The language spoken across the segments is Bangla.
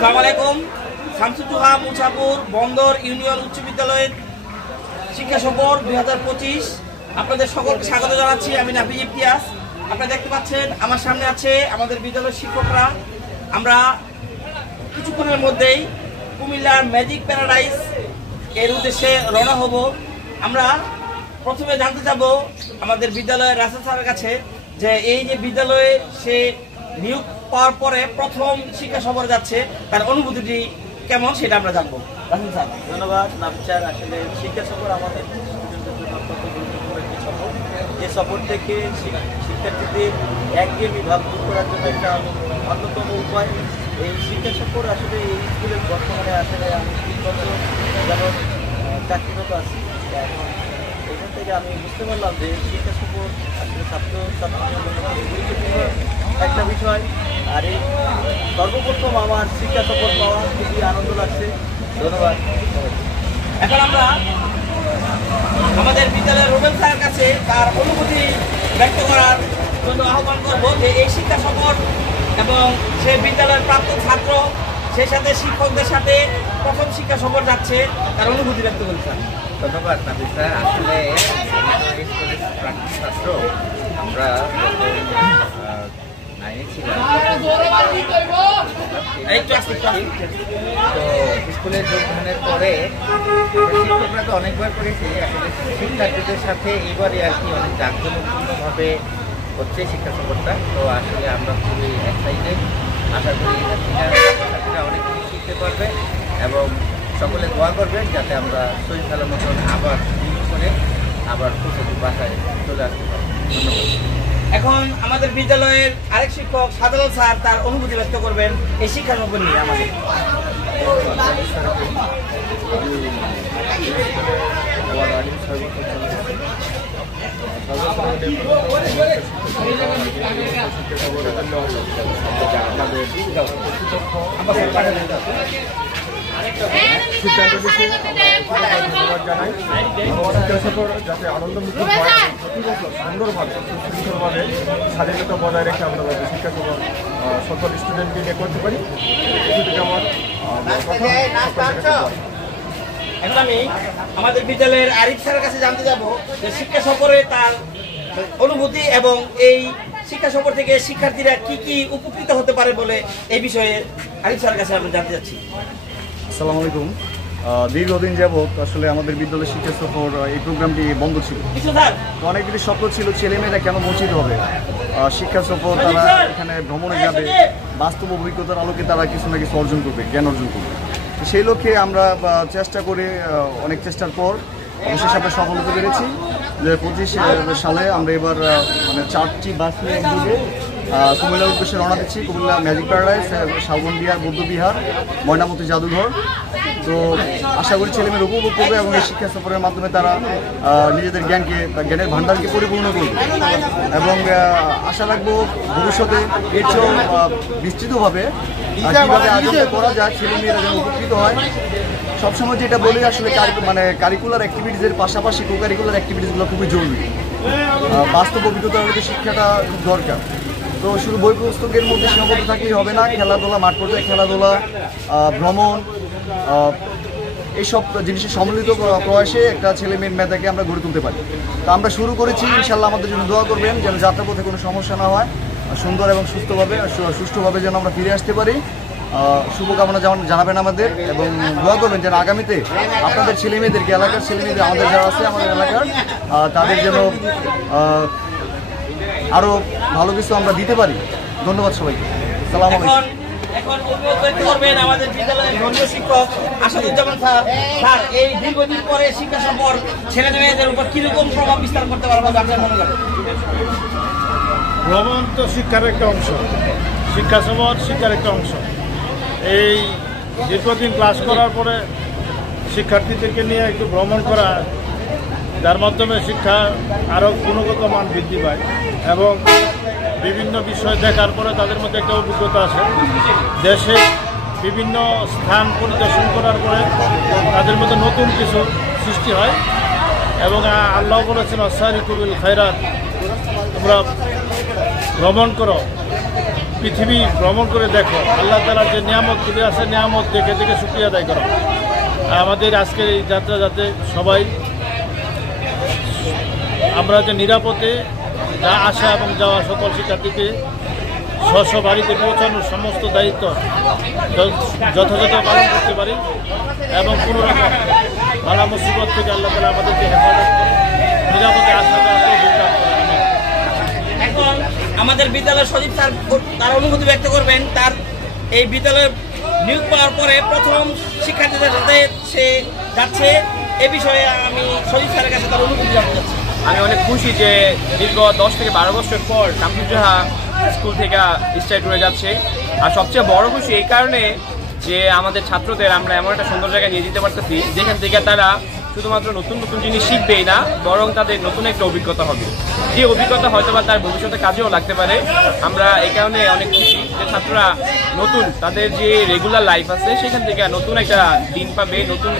আসসালামু আলাইকুম। শামসুজ্জোহা মুছাপুর বন্দর ইউনিয়ন উচ্চ বিদ্যালয়ের শিক্ষা সফর 2025 আপনাদের সকলকে স্বাগত জানাচ্ছি। আমি নাফিজ ইমতিয়াজ। আপনারা দেখতে পাচ্ছেন আমার সামনে আছে আমাদের বিদ্যালয়ের শিক্ষকরা। আমরা কিছুক্ষণের মধ্যেই কুমিল্লার ম্যাজিক প্যারাডাইস এর উদ্দেশ্যে রওনা হব। আমরা প্রথমে জানতে যাব আমাদের বিদ্যালয়ের রাসেল স্যারের কাছে যে এই যে বিদ্যালয়ে সে নিয়োগ পাওয়ার পরে প্রথম শিক্ষা সফর যাচ্ছে, তার অনুভূতিটি কেমন সেটা আমরা জানবো। রাসেল স্যার। ধন্যবাদ নাফিজ স্যার। আসলে শিক্ষা সফর আমাদের স্টুডেন্টদের জন্য অত্যন্ত গুরুত্বপূর্ণ একটি সফর। এই সফর থেকে শিক্ষার্থীদের একঘেয়েমি ভাব দূর করার জন্য একটা অন্যতম উপায় এই শিক্ষা সফর। আসলে এই স্কুলের বর্তমানে আসলে আমি 3 বছর যেমন চাকরিরত আছি, এখন এখান থেকে আমি বুঝতে পারলাম যে শিক্ষা সফর আসলে ছাত্রছাত্রীদের জন্য গুরুত্বপূর্ণ একটা বিষয়। আর এই সর্বপ্রথম আমার শিক্ষা সফর পাওয়া খুবই আনন্দ লাগছে। ধন্যবাদ। এখন আমরা আমাদের বিদ্যালয়ের রুবেল স্যারের কাছে তার অনুভূতি ব্যক্ত করার জন্য আহ্বান করব যে এই শিক্ষা সফর এবং সে বিদ্যালয়ের প্রাপ্ত ছাত্র সেই সাথে শিক্ষকদের সাথে প্রথম শিক্ষা সফর যাচ্ছে, তার অনুভূতি ব্যক্ত করছেন। ধন্যবাদ নাফিজ স্যার। আসলে স্কুলের প্রাক্তন ছাত্র আমরা তো স্কুলে যোগদানের পরে শিক্ষকরা তো অনেকবার করেছি। আসলে শিক্ষার্থীদের সাথে এবারে আর কি অনেক জাঁকজমকপূর্ণভাবে হচ্ছে শিক্ষা সফরটা। তো আসলে আমরা খুবই এক্সাইটেড। আশা করি ছাত্রছাত্রীরা অনেক কিছু শিখতে পারবে এবং সকলে দোয়া করবেন যাতে আমরা শরীর খেলার মতন আবার করে আবার প্রস্তুতি বাসায় চলে আসতে পারি। ধন্যবাদ। এখন আমাদের বিদ্যালয়ের আরেক শিক্ষক সাদাল স্যার তার অনুভূতি ব্যক্ত করবেন এই শিক্ষার উপর নিয়ে আমাদের। সিদ্ধান্ত নিচ্ছে ধন্যবাদ জানাই। শিক্ষা সফর যাতে আনন্দমুখর হয়, প্রতি বছর সুন্দরভাবে সুশৃঙ্খলভাবে স্বাধীনতা বজায় রেখে আমরা যাতে শিক্ষা সফর সকল স্টুডেন্টকে নিয়ে করতে পারি, এটি আমার কথা। এখন আমি আমাদের বিদ্যালয়ের আরিফ স্যারের কাছে জানতে যাব যে শিক্ষা সফরে তার অনুভূতি এবং এই শিক্ষা সফর থেকে শিক্ষার্থীরা কি কি উপকৃত হতে পারে বলে এই বিষয়ে আরিফ স্যারের কাছে আমরা জানতে চাচ্ছি। আসসালামু আলাইকুম। দীর্ঘদিন যাবৎ আসলে আমাদের বিদ্যালয়ের শিক্ষা সফর এই প্রোগ্রামটি বন্ধ ছিল। অনেকগুলি স্বপ্ন ছিল ছেলেমেয়েরা কেন বঞ্চিত হবে, শিক্ষা সফর তারা এখানে ভ্রমণে যাবে, বাস্তব অভিজ্ঞতার আলোকে তারা কিছু না কিছু অর্জন করবে, জ্ঞান অর্জন করবে। সেই লক্ষ্যে আমরা চেষ্টা করে অনেক চেষ্টার পর অবশেষে আমরা সফল হতে পেরেছি। 2025 সালে আমরা এবার মানে 4টি বাস নিয়ে একযোগে কুমিল্লার উদ্দেশ্যে রওনা দিচ্ছি। কুমিল্লা ম্যাজিক প্যারাডাইস, শালবন বিহার, বৌদ্ধবিহার, ময়নামতি জাদুঘর। তো আশা করি ছেলেমেয়েরা উপভোগ করবে এবং এই শিক্ষা সফরের মাধ্যমে তারা নিজেদের জ্ঞানের ভাণ্ডারকে পরিপূর্ণ করবে এবং আশা রাখবো ভবিষ্যতে এর চেয়েও বিস্তৃতভাবে কীভাবে আয়োজন করা যায়, ছেলেমেয়েরা যেন উপকৃত হয়। সবসময় যেটা বলি আসলে মানে কারিকুলার অ্যাক্টিভিটিসের পাশাপাশি কো কারিকুলার অ্যাক্টিভিটিসগুলো খুবই জরুরি। বাস্তব অভিজ্ঞতার মধ্যে শিক্ষাটা খুব দরকার। তো শুধু বই পুস্তকের মধ্যে সীমাবদ্ধ থাকলেই হবে না, খেলাধুলা, মাঠ পর্যায়ে খেলাধুলা, ভ্রমণ, এইসব জিনিসের সম্মিলিত প্রয়াসে একটা ছেলে মেয়ের মেধাকে আমরা গড়ে তুলতে পারি। তো আমরা শুরু করেছি, ইনশাল্লাহ আমাদের জন্য দোয়া করবেন যেন যাত্রাপথে কোনো সমস্যা না হয়, সুন্দর এবং সুষ্ঠুভাবে যেন আমরা ফিরে আসতে পারি। শুভকামনা জানাবেন আমাদের এবং দোয়া করবেন যেন আগামীতে আপনাদের ছেলেমেয়েদেরকে, এলাকার ছেলেমেয়েদের, আমাদের যারা আছে আমাদের এলাকার, তাদের যেন আরও ভালো কিছু আমরা দিতে পারি। ধন্যবাদ সবাইকে। আসসালামু আলাইকুম। এখন করবেন আমাদের বিদ্যালয়ের ধর্মীয় শিক্ষক আসাদুজ্জামান স্যার। স্যার, এই দীর্ঘদিন পরে শিক্ষা সফর ছেলে মেয়েদের উপর কিরকম প্রভাব বিস্তার করতে পারবো আপনার মনে করেন? ভ্রমণ তো শিক্ষার একটা অংশ, শিক্ষা সফর শিক্ষার একটা অংশ। এই দীর্ঘদিন ক্লাস করার পরে শিক্ষার্থীদেরকে নিয়ে একটু ভ্রমণ করা, যার মাধ্যমে শিক্ষা আরও গুণগত মান বৃদ্ধি পায় এবং বিভিন্ন বিষয় দেখার পরে তাদের মধ্যে একটা অভিজ্ঞতা আসে। দেশে বিভিন্ন স্থান পরিদর্শন করার পরে তাদের মধ্যে নতুন কিছু সৃষ্টি হয় এবং আল্লাহ বলেছেন সারিকুল খায়রাত, তোমরা ভ্রমণ করো, পৃথিবী ভ্রমণ করে দেখো, আল্লাহ তাআলার যে নিয়ামতগুলি আছে নিয়ামত দেখে দেখে শুকরিয়া আদায় করো। আমাদের আজকের এই যাত্রা যাতে সবাই আমরা যে নিরাপদে যা আসা এবং যাওয়া সকল শিক্ষার্থীকে স্ব বাড়িতে পৌঁছানোর সমস্ত দায়িত্ব যথাযথ পালন করতে পারি এবং কোনো রকম বালা মুসিবত থেকে আল্লাহ তাআলা আমাদেরকে হেফাজত করে নিরাপদে আসা যাওয়া তৌফিক দান করেন। এখন আমাদের বিদ্যালয়ের সচিব স্যার তার অনুভূতি ব্যক্ত করবেন, তার এই বিদ্যালয়ে নিয়োগ পাওয়ার পরে প্রথম শিক্ষার্থীদের সাথে সে যাচ্ছে। এ বিষয়ে আমি সচিব স্যারের কাছে তার অনুভূতি জানতে চাচ্ছি। আমি অনেক খুশি যে দীর্ঘ 10 থেকে 12 বছর পর শামসুজ্জোহা স্কুল থেকে স্টার্ট হয়ে যাচ্ছে। আর সবচেয়ে বড় খুশি এই কারণে যে আমাদের ছাত্রদের আমরা এমন একটা সুন্দর জায়গায় নিয়ে যেতে পারতেছি যেখান থেকে তারা শুধুমাত্র নতুন নতুন জিনিস শিখবেই না, বরং তাদের নতুন একটা অভিজ্ঞতা হবে, যে অভিজ্ঞতা হয়তো বা তার ভবিষ্যতে কাজেও লাগতে পারে। আমরা এই কারণে অনেক খুশি যে ছাত্ররা নতুন তাদের যে রেগুলার লাইফ আছে সেখান থেকে নতুন একটা দিন পাবে, নতুন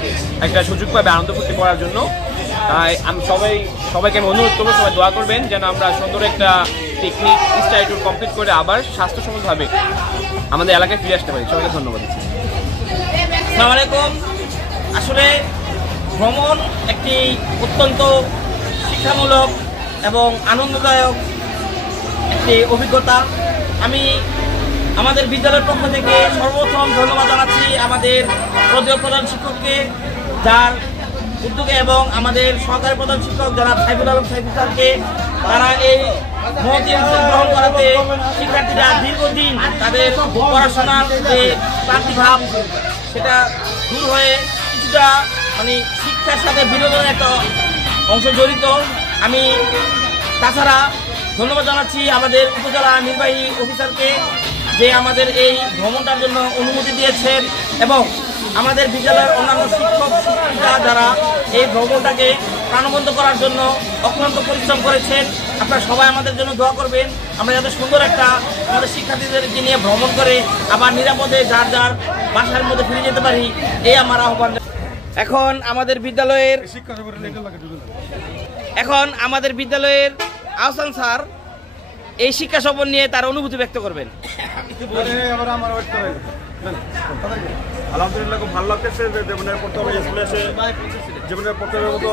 একটা সুযোগ পাবে আনন্দ ফুর্তি করার জন্য। তাই আমি সবাইকে আমি অনুরোধ করবো, সবাই দোয়া করবেন যেন আমরা সুন্দর একটা পিকনিক স্টাডি ট্যুর কমপ্লিট করে আবার স্বাস্থ্যসম্মতভাবে আমাদের এলাকায় ফিরে আসতে পারি। সবাইকে ধন্যবাদ। আসসালামু আলাইকুম। আসলে ভ্রমণ একটি অত্যন্ত শিক্ষামূলক এবং আনন্দদায়ক একটি অভিজ্ঞতা। আমি আমাদের বিদ্যালয়ের পক্ষ থেকে সর্বপ্রথম ধন্যবাদ জানাচ্ছি আমাদের প্রধান শিক্ষককে, যার উদ্যোগে, এবং আমাদের সহকারী প্রধান শিক্ষক যারা সাইফুল আলম সাইফুল স্যারকে। তারা এই মহতী উদ্যোগ গ্রহণ করাতে শিক্ষার্থীরা দীর্ঘদিন তাদের পড়াশোনার যে ক্লান্তিভাব সেটা দূর হয়ে কিছুটা মানে শিক্ষার সাথে বিনোদনের একটা অংশ জড়িত। আমি তাছাড়া ধন্যবাদ জানাচ্ছি আমাদের উপজেলা নির্বাহী অফিসারকে, যে আমাদের এই ভ্রমণটার জন্য অনুমতি দিয়েছেন, এবং আমাদের বিদ্যালয়ের অন্যান্য শিক্ষক শিক্ষিকা যারা এই ভ্রমণটাকে প্রাণবন্ত করার জন্য অক্লান্ত পরিশ্রম করেছেন। আপনারা সবাই আমাদের জন্য দোয়া করবেন, আমরা যাতে সুন্দর একটা আমাদের শিক্ষার্থীদেরকে নিয়ে ভ্রমণ করে আবার নিরাপদে যার যার বাসার মধ্যে ফিরে যেতে পারি, এই আমার আহ্বান। এখন আমাদের বিদ্যালয়ের আহসান স্যার এই শিক্ষা সফর নিয়ে তার অনুভূতি ব্যক্ত করবেন। আলহামদুলিল্লাহ, খুব ভালো লাগতেছে যে জীবনের প্রথম স্কুলে এসে জীবনের প্রথমের মতো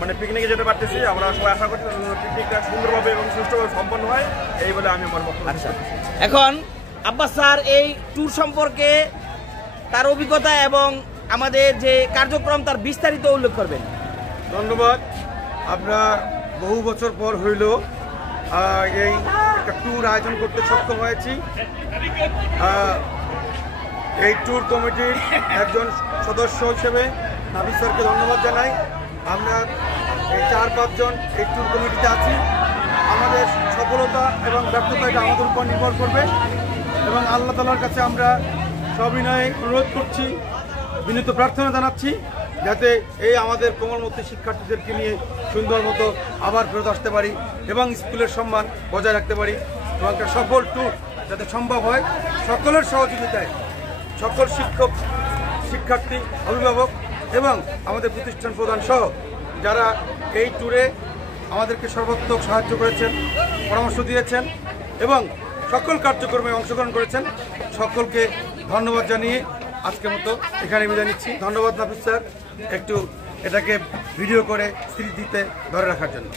মানে পিকনিকে যেতে পারতেছি। আমরা সবাই আশা করছি পিকনিকটা সুন্দরভাবে এবং সুষ্ঠুভাবে সম্পন্ন হয়, এই বলে আমি আমার বক্তব্য। এখন আব্বাস স্যার এই ট্যুর সম্পর্কে তার অভিজ্ঞতা এবং আমাদের যে কার্যক্রম তার বিস্তারিত উল্লেখ করবেন। ধন্যবাদ। আমরা বহু বছর পর হইল এই একটা ট্যুর আয়োজন করতে সক্ষম হয়েছি। এই ট্যুর কমিটির একজন সদস্য হিসেবে নাবিদ স্যারকে ধন্যবাদ জানাই। আমরা এই 4-5 জন এই ট্যুর কমিটিতে আছি। আমাদের সফলতা এবং ব্যর্থতা এটা আমাদের উপর নির্ভর করবে, এবং আল্লাহ তাআলার কাছে আমরা সবিনয়ে অনুরোধ করছি, বিনীত প্রার্থনা জানাচ্ছি যাতে এই আমাদের কোমলমতি শিক্ষার্থীদেরকে নিয়ে সুন্দর মতো আবার ফেরত আসতে পারি এবং স্কুলের সম্মান বজায় রাখতে পারি, এবং একটা সফল ট্যুর যাতে সম্ভব হয় সকলের সহযোগিতায়, সকল শিক্ষক শিক্ষার্থী অভিভাবক এবং আমাদের প্রতিষ্ঠান প্রধান সহ যারা এই ট্যুরে আমাদেরকে সর্বাত্মক সাহায্য করেছেন, পরামর্শ দিয়েছেন এবং সকল কার্যক্রমে অংশগ্রহণ করেছেন, সকলকে ধন্যবাদ জানিয়ে আজকের মতো এখানে বিদায় নিচ্ছি। ধন্যবাদ নাফিস স্যার একটু এটাকে ভিডিও করে স্মৃতিতে ধরে রাখার জন্য।